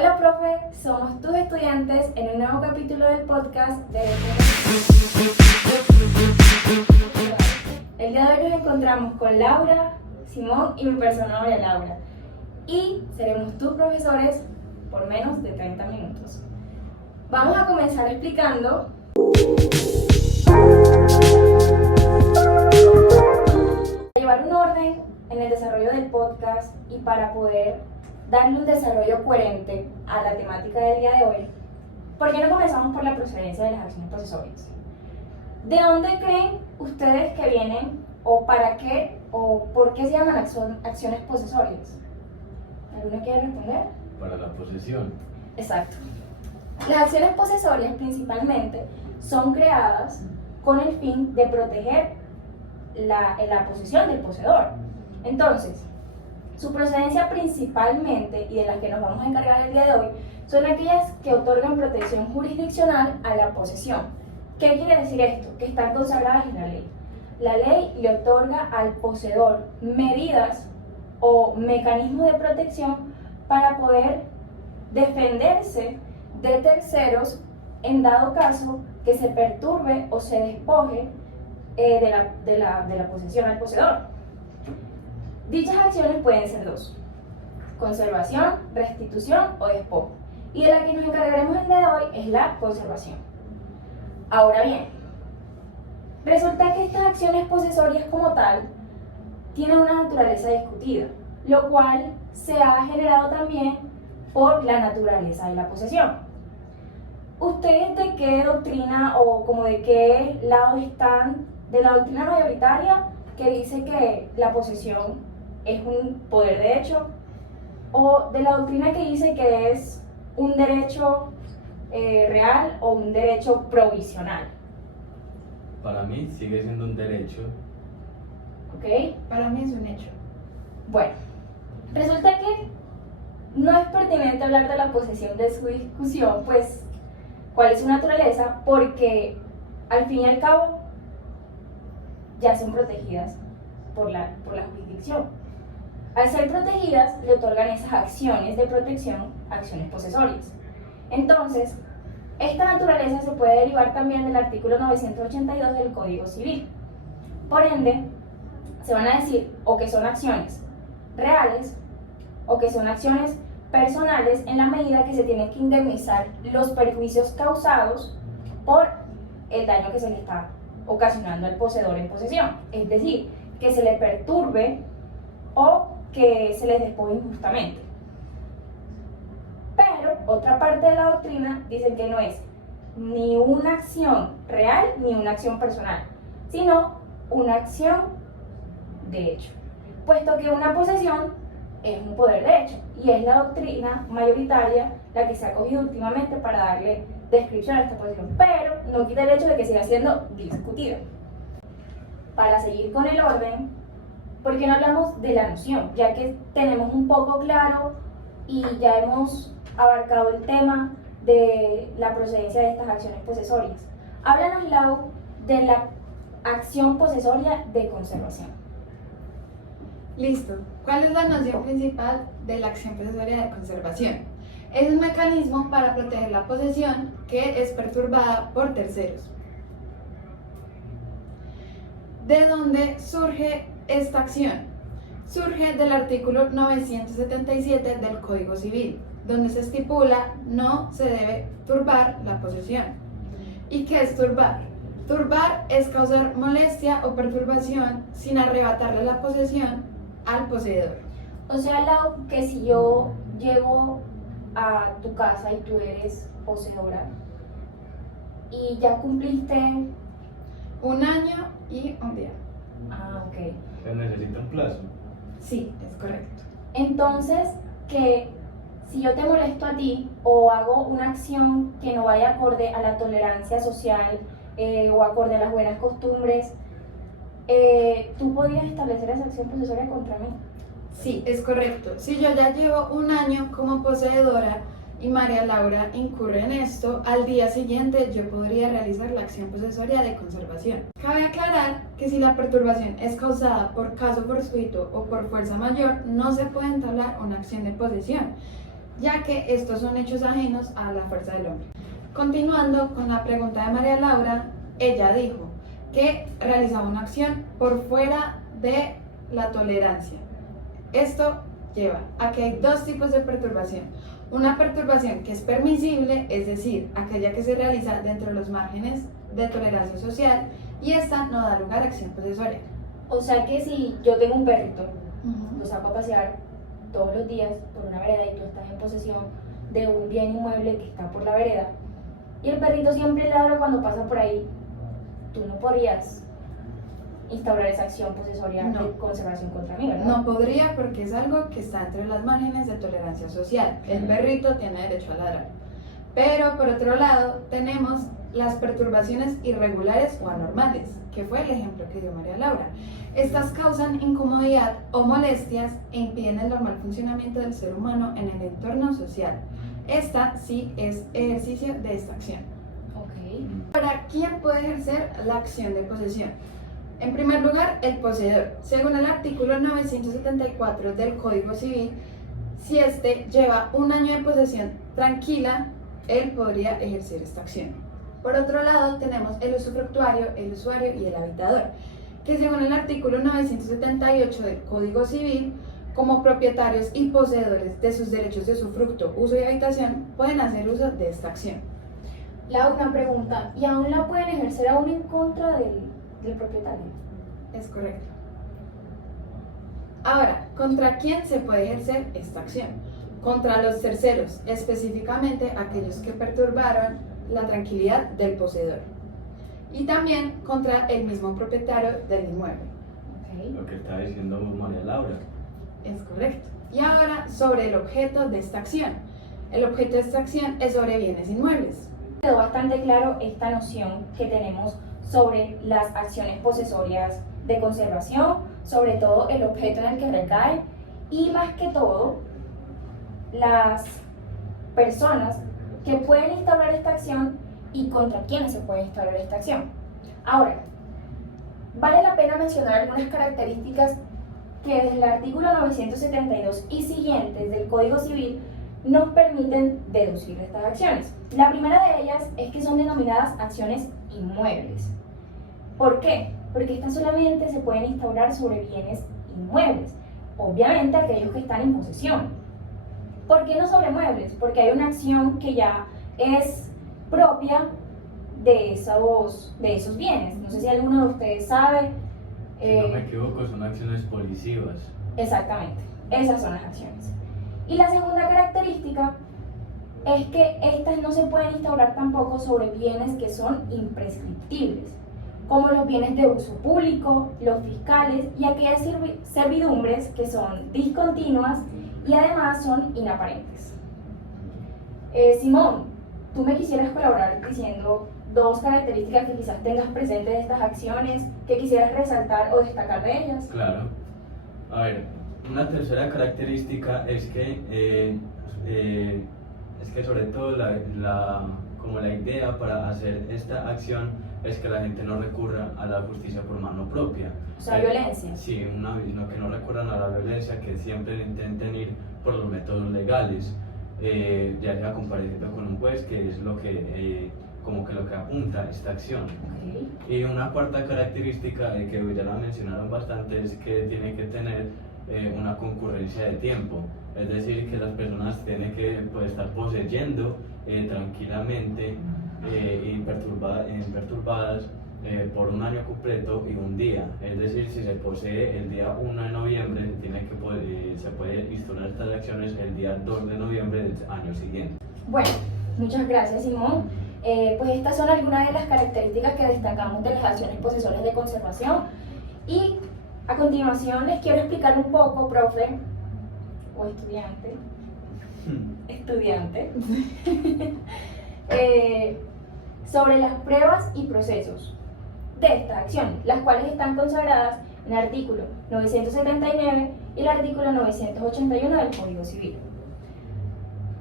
Hola, profe, somos tus estudiantes en un nuevo capítulo del podcast de El día de hoy nos encontramos con Laura, Simón y mi persona María Laura. Y seremos tus profesores por menos de 30 minutos. Vamos a comenzar explicando llevar un orden en el desarrollo del podcast y para poder darle un desarrollo coherente a la temática del día de hoy. ¿Por qué no comenzamos por la procedencia de las acciones posesorias? ¿De dónde creen ustedes que vienen o para qué o por qué se llaman acciones posesorias? ¿Alguno quiere responder? Para la posesión. Exacto. Las acciones posesorias principalmente son creadas con el fin de proteger la posesión del poseedor. Entonces, su procedencia principalmente, y de las que nos vamos a encargar el día de hoy, son aquellas que otorgan protección jurisdiccional a la posesión. ¿Qué quiere decir esto? Que están consagradas en la ley. La ley le otorga al poseedor medidas o mecanismos de protección para poder defenderse de terceros en dado caso que se perturbe o se despoje de la posesión al poseedor. Dichas acciones pueden ser dos: conservación, restitución o despojo. Y de la que nos encargaremos el día de hoy es la conservación. Ahora bien, resulta que estas acciones posesorias como tal tienen una naturaleza discutida, lo cual se ha generado también por la naturaleza de la posesión. ¿Ustedes de qué doctrina o como de qué lado están? ¿De la doctrina mayoritaria que dice que la posesión es un poder de hecho, o de la doctrina que dice que es un derecho real o un derecho provisional? Para mí sigue siendo un derecho. ¿Ok? Para mí es un hecho. Bueno, resulta que no es pertinente hablar de la posesión de su discusión, pues cuál es su naturaleza, porque al fin y al cabo ya son protegidas por la jurisdicción. Al ser protegidas, le otorgan esas acciones de protección, acciones posesorias. Entonces, esta naturaleza se puede derivar también del artículo 982 del Código Civil. Por ende, se van a decir o que son acciones reales o que son acciones personales en la medida que se tienen que indemnizar los perjuicios causados por el daño que se le está ocasionando al poseedor en posesión. Es decir, que se le perturbe o que se les despoje injustamente. Pero otra parte de la doctrina dicen que no es ni una acción real ni una acción personal, sino una acción de hecho, puesto que una posesión es un poder de hecho, y es la doctrina mayoritaria la que se ha cogido últimamente para darle descripción a esta posesión, pero no quita el hecho de que siga siendo discutida. Para seguir con el orden, ¿por qué no hablamos de la noción? Ya que tenemos un poco claro y ya hemos abarcado el tema de la procedencia de estas acciones posesorias. Háblanos, Lau, de la acción posesoria de conservación. Listo. ¿Cuál es la noción principal de la acción posesoria de conservación? Es un mecanismo para proteger la posesión que es perturbada por terceros. ¿De dónde surge esta acción? Surge del artículo 977 del Código Civil, donde se estipula no se debe turbar la posesión. ¿Y qué es turbar? Turbar es causar molestia o perturbación sin arrebatarle la posesión al poseedor. O sea, Lau, que si yo llego a tu casa y tú eres poseedora y ya cumpliste 1 año y 1 día. Ah, ok. Se necesita un plazo. Sí, es correcto. Entonces, que si yo te molesto a ti o hago una acción que no vaya acorde a la tolerancia social o acorde a las buenas costumbres, tú podrías establecer esa acción posesoria contra mí. Sí, es correcto. Si yo ya llevo 1 año como poseedora y María Laura incurre en esto, al día siguiente yo podría realizar la acción posesoria de conservación. Cabe aclarar que si la perturbación es causada por caso fortuito o por fuerza mayor, no se puede entablar una acción de posesión, ya que estos son hechos ajenos a la fuerza del hombre. Continuando con la pregunta de María Laura, ella dijo que realizaba una acción por fuera de la tolerancia. Esto lleva a que hay dos tipos de perturbación. Una perturbación que es permisible, es decir, aquella que se realiza dentro de los márgenes de tolerancia social, y esta no da lugar a acción posesoria. O sea que si yo tengo un perrito, lo saco a pasear todos los días por una vereda y tú estás en posesión de un bien inmueble que está por la vereda, y el perrito siempre ladra cuando pasa por ahí, tú no podrías instaurar esa acción posesoria No. de conservación contra mí, ¿verdad? No podría, porque es algo que está entre las márgenes de tolerancia social. El perrito tiene derecho a ladrar. Pero por otro lado tenemos las perturbaciones irregulares o anormales, que fue el ejemplo que dio María Laura. Estas causan incomodidad o molestias e impiden el normal funcionamiento del ser humano en el entorno social. Esta sí es ejercicio de esta acción. Ok. Ahora, ¿quién puede ejercer la acción de posesión? En primer lugar, el poseedor. Según el artículo 974 del Código Civil, si éste lleva un año de posesión tranquila, él podría ejercer esta acción. Por otro lado, tenemos el usufructuario, el usuario y el habitador, que según el artículo 978 del Código Civil, como propietarios y poseedores de sus derechos de usufructo, uso y habitación, pueden hacer uso de esta acción. Una pregunta, ¿y aún la pueden ejercer aún en contra del propietario? Es correcto. Ahora, ¿contra quién se puede ejercer esta acción? Contra los terceros, específicamente aquellos que perturbaron la tranquilidad del poseedor. Y también contra el mismo propietario del inmueble. Ok. Lo que está diciendo María Laura. Es correcto. Y ahora sobre el objeto de esta acción. El objeto de esta acción es sobre bienes inmuebles. Quedó bastante claro esta noción que tenemos sobre las acciones posesorias de conservación, sobre todo el objeto en el que recae y más que todo las personas que pueden instaurar esta acción y contra quiénes se puede instaurar esta acción. Ahora, vale la pena mencionar algunas características que desde el artículo 972 y siguientes del Código Civil nos permiten deducir estas acciones. La primera de ellas es que son denominadas acciones inmuebles. ¿Por qué? Porque estas solamente se pueden instaurar sobre bienes inmuebles, obviamente aquellos que están en posesión. ¿Por qué no sobre muebles? Porque hay una acción que ya es propia de esos bienes. No sé si alguno de ustedes sabe. Si no me equivoco, son acciones polisivas. Exactamente, esas son las acciones. Y la segunda característica es que estas no se pueden instaurar tampoco sobre bienes que son imprescriptibles, como los bienes de uso público, los fiscales y aquellas servidumbres que son discontinuas y además son inaparentes. Simón, tú me quisieras colaborar diciendo dos características que quizás tengas presentes de estas acciones, que quisieras resaltar o destacar de ellas. Claro. A ver, una tercera característica es que sobre todo como la idea para hacer esta acción es que la gente no recurra a la justicia por mano propia. O sea, violencia. Sí, que no recurran a la violencia, que siempre intenten ir por los métodos legales, ya sea compareciendo con un juez, que es lo que apunta esta acción. Okay. Y una cuarta característica que ya la mencionaron bastante es que tiene que tener una concurrencia de tiempo, es decir, que las personas tienen que estar poseyendo tranquilamente imperturbadas por un año completo y un día. Es decir, si se posee el día 1 de noviembre, se puede instaurar estas acciones el día 2 de noviembre del año siguiente. Bueno, muchas gracias, Simón. Pues estas son algunas de las características que destacamos de las acciones posesorias de conservación. Y a continuación les quiero explicar un poco, profe o estudiante, sobre las pruebas y procesos de estas acciones, las cuales están consagradas en el artículo 979 y el artículo 981 del Código Civil.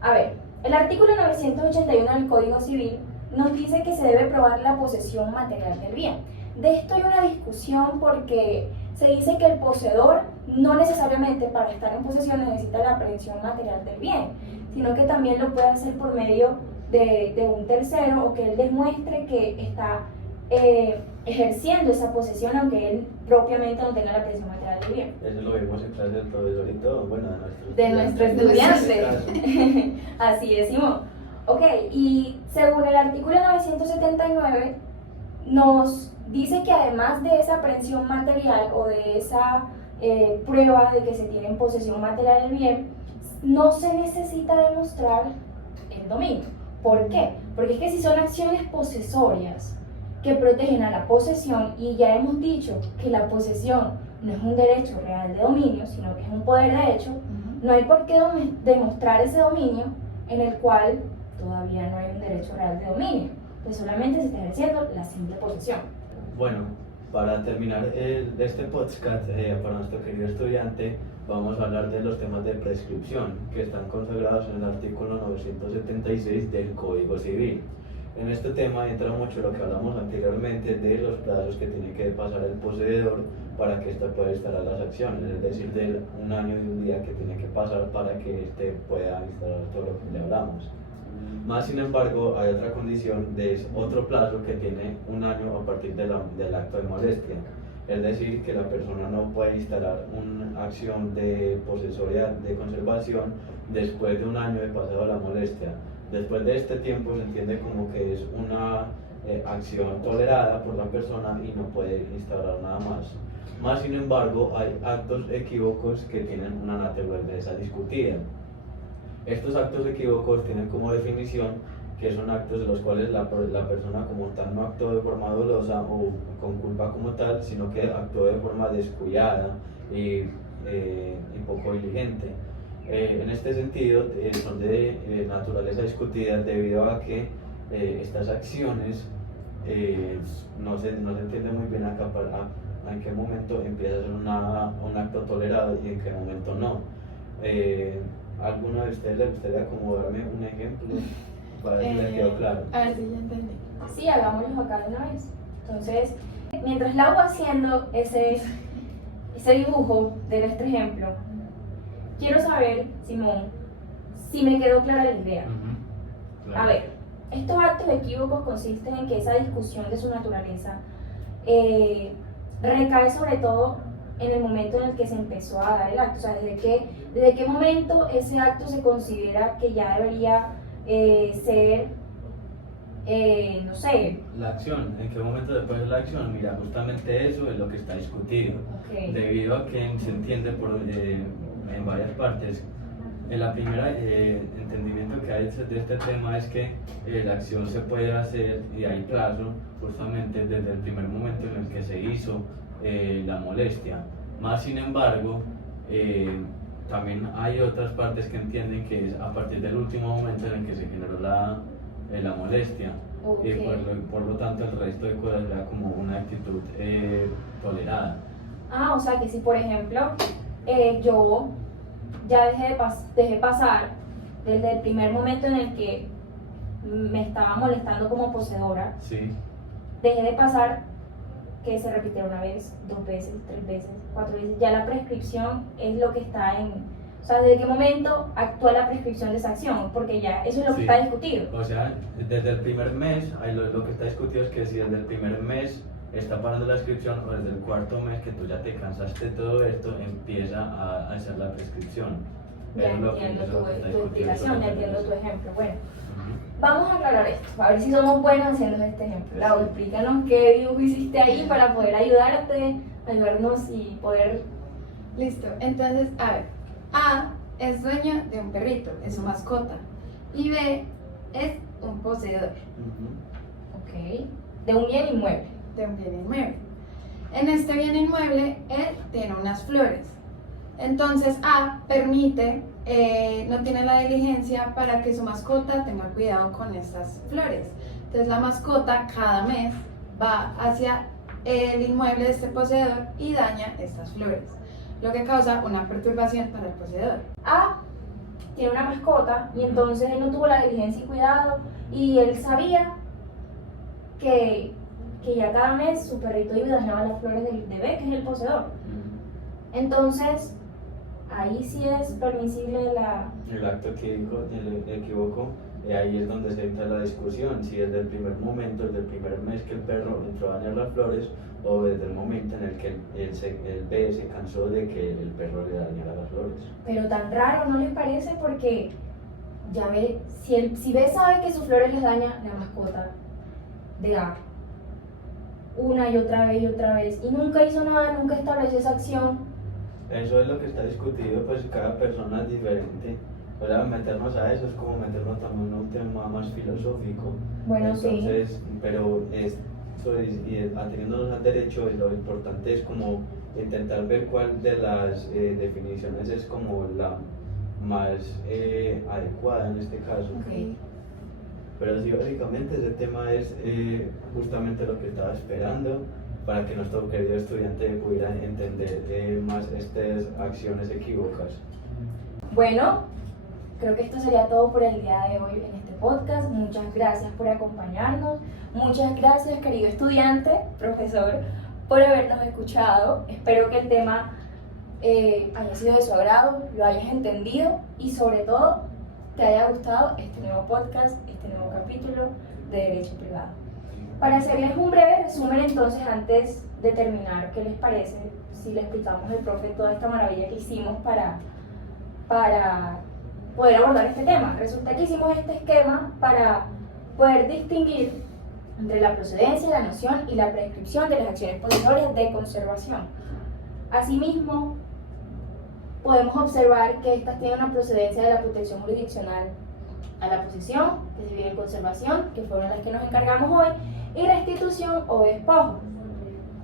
A ver, el artículo 981 del Código Civil nos dice que se debe probar la posesión material del bien. De esto hay una discusión porque se dice que el poseedor no necesariamente para estar en posesión necesita la aprehensión material del bien. sino que también lo puede hacer por medio de un tercero, o que él demuestre que está ejerciendo esa posesión, aunque él propiamente no tenga la presión material del bien. Eso lo vimos en clase del profesor y todo, bueno, De nuestro estudiante. Así decimos. Ok, y según el artículo 979, nos dice que además de esa aprehensión material o de esa prueba de que se tiene en posesión material del bien, no se necesita demostrar el dominio. ¿Por qué? Porque es que si son acciones posesorias que protegen a la posesión, y ya hemos dicho que la posesión no es un derecho real de dominio, sino que es un poder de hecho, no hay por qué demostrar ese dominio en el cual todavía no hay un derecho real de dominio, pues solamente se está ejerciendo la simple posesión. Bueno, para terminar este podcast, para nuestro querido estudiante, vamos a hablar de los temas de prescripción que están consagrados en el artículo 976 del Código Civil. En este tema entra mucho lo que hablamos anteriormente de los plazos que tiene que pasar el poseedor para que éste pueda instalar las acciones, es decir, de un año y un día que tiene que pasar para que éste pueda instalar todo lo que le hablamos. Más sin embargo, hay otra condición de otro plazo que tiene un año a partir del acto de molestia. Es decir, que la persona no puede instalar una acción de posesoria de conservación después de un año de pasado la molestia. Después de este tiempo se entiende como que es una acción tolerada por la persona y no puede instalar nada más. Más sin embargo, hay actos equívocos que tienen una naturaleza discutida. Estos actos equívocos tienen como definición que son actos de los cuales la persona como tal no actuó de forma dolosa o con culpa como tal, sino que actuó de forma descuidada y poco diligente. En este sentido, son de naturaleza discutida debido a que estas acciones no se entiende muy bien acá en qué momento empieza a ser un acto tolerado y en qué momento no. ¿Alguno de ustedes le gustaría como darme un ejemplo para ver si les quedó claro? A ver si ya entendí. Sí, hagámoslo acá de una vez. Entonces, mientras Lau va haciendo ese dibujo de nuestro ejemplo, quiero saber, Simón, si me quedó clara la idea. Claro. A ver, estos actos equívocos consisten en que esa discusión de su naturaleza recae sobre todo en el momento en el que se empezó a dar el acto. O sea, desde qué momento ese acto se considera que ya debería ser, no sé. La acción, ¿en qué momento después de la acción? Mira, justamente eso es lo que está discutido. Okay. Debido a que se entiende en varias partes. La primera entendimiento que hay de este tema es que la acción se puede hacer y hay plazo justamente desde el primer momento en el que se hizo la molestia. Más sin embargo, también hay otras partes que entienden que es a partir del último momento en el que se generó la molestia. Okay. Y por lo tanto el resto de cosas era como una actitud tolerada. Ah, o sea que si por ejemplo yo ya dejé pasar desde el primer momento en el que me estaba molestando como poseedora, Sí. dejé de pasar que se repitiera una vez, 2 veces, 3 veces, 4 veces, ya la prescripción es lo que está o sea, ¿desde qué momento actúa la prescripción de esa acción? Porque ya eso es lo que Sí. está discutido. O sea, desde el primer mes, ahí lo que está discutido es que si desde el primer mes está parando la prescripción o desde el cuarto mes que tú ya te cansaste de todo esto, empieza a hacer la prescripción. Ya Eso es lo que- entiendo eso es lo que está tu discutido explicación, ya sobre entiendo eso. tu ejemplo. Bueno, Ujú. vamos a aclarar esto, a ver si somos buenos haciendo este ejemplo. Lau, explícanos qué dibujo hiciste ahí para poder ayudarnos y poder... Listo, entonces, a ver, A es dueño de un perrito, es su mascota, y B es un poseedor Ujú. Ok, de un bien inmueble. de un bien inmueble. En este bien inmueble, él tiene unas flores. Entonces, A permite, no tiene la diligencia para que su mascota tenga cuidado con estas flores. Entonces, la mascota cada mes va hacia el inmueble de este poseedor y daña estas flores, lo que causa una perturbación para el poseedor. A tiene una mascota y entonces él no tuvo la diligencia y cuidado y él sabía que ya cada mes su perrito iba y dañaba las flores del bebé, que es el poseedor. Ujú. Entonces, ahí sí es permisible la... El acto equívoco, ahí es donde se entra la discusión, si es del primer momento, desde el primer mes que el perro entró a dañar las flores, o desde el momento en el que el B se cansó de que el perro le dañara las flores. Pero tan raro, ¿no les parece? Porque ya ve, si B sabe que sus flores les daña la mascota de A, una y otra vez, y nunca hizo nada, nunca estableció esa acción. Eso es lo que está discutido, pues cada persona es diferente. Ahora meternos a eso es como meternos también en un tema más filosófico. Bueno, entonces, sí. Pero ateniéndonos al derecho, lo importante es como intentar ver cuál de las definiciones es como la más adecuada en este caso. Okay. Pero sí, básicamente ese tema es justamente lo que estaba esperando para que nuestro querido estudiante pudiera entender más estas acciones equívocas. Bueno, creo que esto sería todo por el día de hoy en este podcast. Muchas gracias por acompañarnos. Muchas gracias, querido estudiante, profesor, por habernos escuchado. Espero que el tema haya sido de su agrado, lo hayas entendido y sobre todo te haya gustado este nuevo podcast, este nuevo capítulo de Derecho Privado. Para hacerles un breve resumen entonces, antes de terminar, ¿qué les parece si le explicamos al profe toda esta maravilla que hicimos para poder abordar este tema? Resulta que hicimos este esquema para poder distinguir entre la procedencia, la noción y la prescripción de las acciones posesorias de conservación. Asimismo, podemos observar que estas tienen una procedencia de la protección jurisdiccional a la posesión, que se vive en conservación, que fueron las que nos encargamos hoy, y restitución o despojo.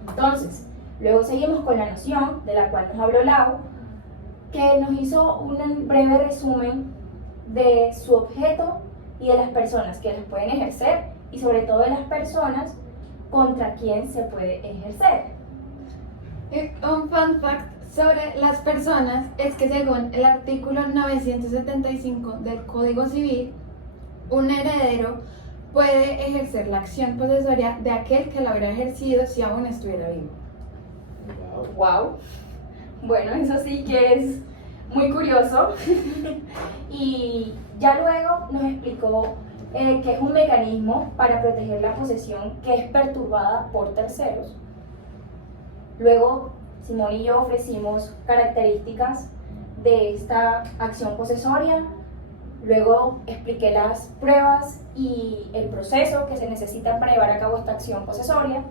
Entonces, luego seguimos con la noción, de la cual nos habló Lau, que nos hizo un breve resumen de su objeto y de las personas que las pueden ejercer, y sobre todo de las personas contra quien se puede ejercer. Un fun fact sobre las personas es que según el artículo 975 del Código Civil, un heredero puede ejercer la acción posesoria de aquel que la hubiera ejercido si aún estuviera vivo. Wow. Bueno, eso sí que es muy curioso. Y ya luego nos explicó que es un mecanismo para proteger la posesión que es perturbada por terceros. Luego, Simón y yo ofrecimos características de esta acción posesoria. Luego expliqué las pruebas y el proceso que se necesita para llevar a cabo esta acción posesoria.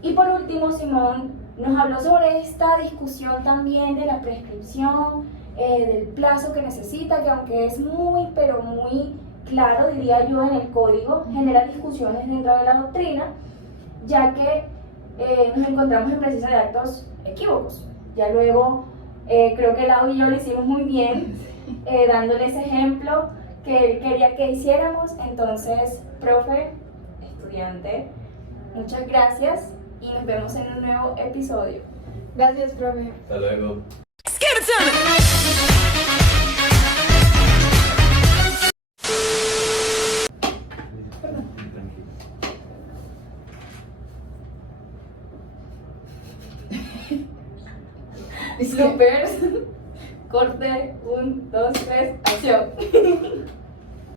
Y por último, Simón nos habló sobre esta discusión también de la prescripción, del plazo que necesita, que aunque es muy, pero muy claro, diría yo, en el código, genera discusiones dentro de la doctrina, ya que nos encontramos en presencia de actos equívocos. Ya luego, creo que Lau y yo lo hicimos muy bien, dándole ese ejemplo que él quería que hiciéramos. Entonces, profe, estudiante, muchas gracias y nos vemos en un nuevo episodio. Gracias, profe. Hasta luego. Bloopers. Corte, 1, 2, 3, acción.